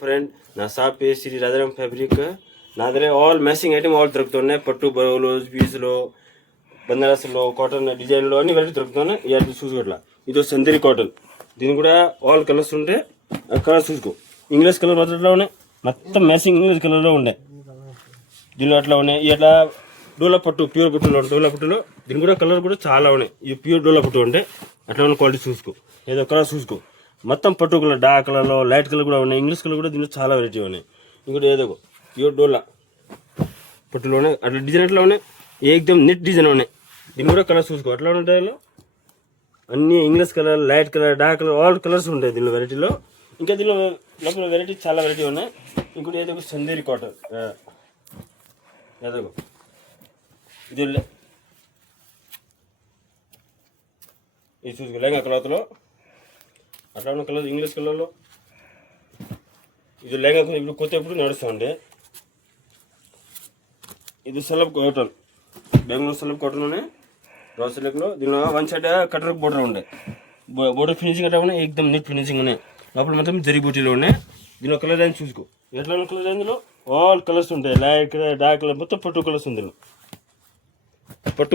Friend నా shop పేరు Shri Rajaram fabric. నా దగ్గర ఆల్ మ్యాచింగ్ ఐటమ్ ఆల్ దొరుకుతున్నాయి. పట్టు బరువులు, పీసులు, బనారస్లో, కాటన్ డిజైన్లో అన్ని వెరైటీ దొరుకుతున్నాయి. ఇవన్నీ చూసుకోవట్లా. ఇది సందరి కాటన్. దీని కూడా ఆల్ కలర్స్ ఉంటే కలర్స్ చూసుకో. ఇంగ్లీష్ కలర్ మాత్రం ఉన్నాయి, మొత్తం మ్యాచింగ్ ఇంగ్లీష్ కలర్లో ఉన్నాయి. దీనిలో అట్లా ఉన్నాయి. ఇట్లా డోలా పట్టు, ప్యూర్ పట్టులో డోలా పట్టులో దీని కూడా కలర్ కూడా చాలా ఉన్నాయి. ఇది ప్యూర్ డోలా పట్టు ఉంటే అట్లా ఉన్న క్వాలిటీ చూసుకో. ఏదో కలర్ చూసుకో. మొత్తం పట్టు కలర్, డార్క్ కలర్లో, లైట్ కలర్ కూడా ఉన్నాయి. ఇంగ్లీష్ కలర్ కూడా దీనిలో చాలా వెరైటీ ఉన్నాయి. ఇంకోటి ఏదో ప్యూర్ డోలా పట్టులోనే అట్లా డిజైన్ అట్లా ఉన్నాయి. ఏకదమ్ నెట్ డిజైన్ ఉన్నాయి. దీని కూడా కలర్ చూసుకో. అట్లా ఉంటాయి అన్ని English colour, light colour, dark colour, all colours ఉంటాయి దీనిలో వెరైటీలో. ఇంకా దీనిలో లోపల వెరైటీ చాలా వెరైటీ ఉన్నాయి. ఇంకోటి ఏదో సందేరి కాటన్ ఏదో ఇది చూసుకో. లెహంగా క్లాత్లో అట్లా ఉన్న కలర్ ఇంగ్లీష్ కలర్లో ఇది లెహంగా ఇప్పుడు కొత్త ఎప్పుడు నడుస్తూ ఉండే. ఇది సెలబ్ కాటన్, బెంగళూరు సెలబ్ కాటన్లోనే రా సిల్క్లో. దీనిలో వన్ సైడ్ కటర్ బోర్డర్ ఉండే. బోర్డర్ ఫినిషింగ్ అట్లా ఉన్నాయి. ఏకదమ్ నీట్ ఫినిషింగ్ ఉన్నాయి. లోపల మొత్తం జరీ బూటీలో ఉన్నాయి. దీనిలో కలర్ అని చూసుకో. ఎట్లా ఉన్న కలర్ ఇందులో ఆల్ కలర్స్ ఉంటాయి. లైట్ కలర్, డార్క్ కలర్, మొత్తం పట్టు కలర్స్ ఉంది. పట్టు